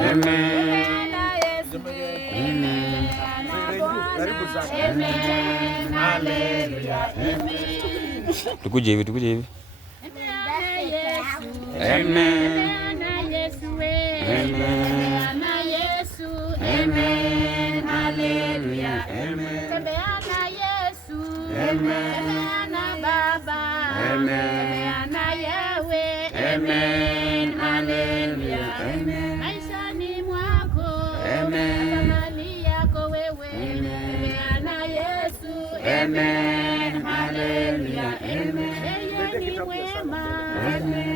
Amen. Tukuje hivi, tukuje hivi. Amen. Amen. Hallelujah. Amen. Tembeana Yesu. Amen. Tembeana Baba. Amen. Tembeana Yawe. Amen. Hallelujah. Amen. Maishani mwako. Amen. Mali yako wewe. Tembeana Yesu. Amen. Hallelujah. Amen. Yeye ni mwema.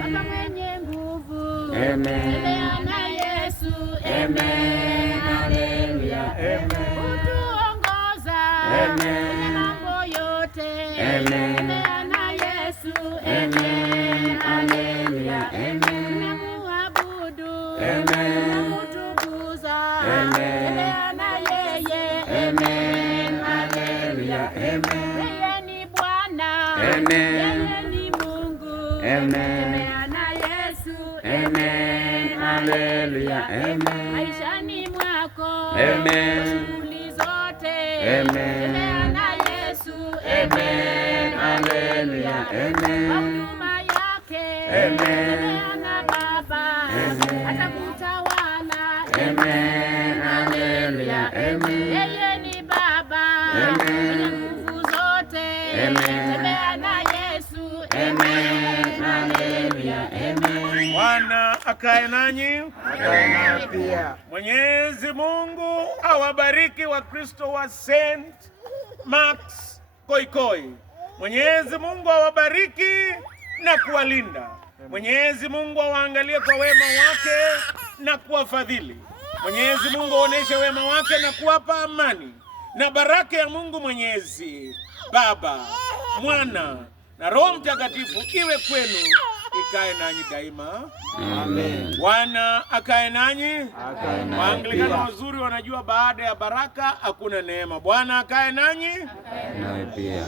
Baba mwenye nguvu. Amen. Tembeana Yesu. Amen. Hallelujah. Amen. Utuongoza Amen. mambo yote. Amen. Tembeana Yesu. Amen. Hallelujah. Amen. Tunamuabudu. Amen. Tunamutukuza. Amen. Tembeana yeye. Amen. Hallelujah. Amen. Yeye ni Bwana. Amen. Yeye ni Mungu. Amen. Tembeana Yesu. Amen. Hallelujah. Amen. Maishani mwako. Amen. Shughuli zote. Amen. Tembeana Yesu. Amen. Hallelujah. Amen. Huduma yake. Amen. Tembeana Baba. Amen. Atakutawala. Amen. Hallelujah. Amen. Yeye ni Baba. Amen. Mwenye nguvu zote. Amen. Tembeana Yesu. Amen. Hallelujah. Amen. Bwana akae nanyi. Akae pia. Mwenyezi Mungu awabariki Wakristo wa St. Max Koikoi. Mwenyezi Mungu awabariki na kuwalinda. Mwenyezi Mungu awaangalie kwa wema wake na kuwafadhili. Mwenyezi Mungu aoneshe wema wake na kuwapa amani. Na baraka ya Mungu Mwenyezi, Baba, Mwana na Roho Mtakatifu iwe kwenu, ikae nanyi daima. Amen. Bwana akae nanyi. Akae nanyi Waanglikana pia. wazuri wanajua baada ya baraka hakuna neema. Bwana akae nanyi. Nawe pia.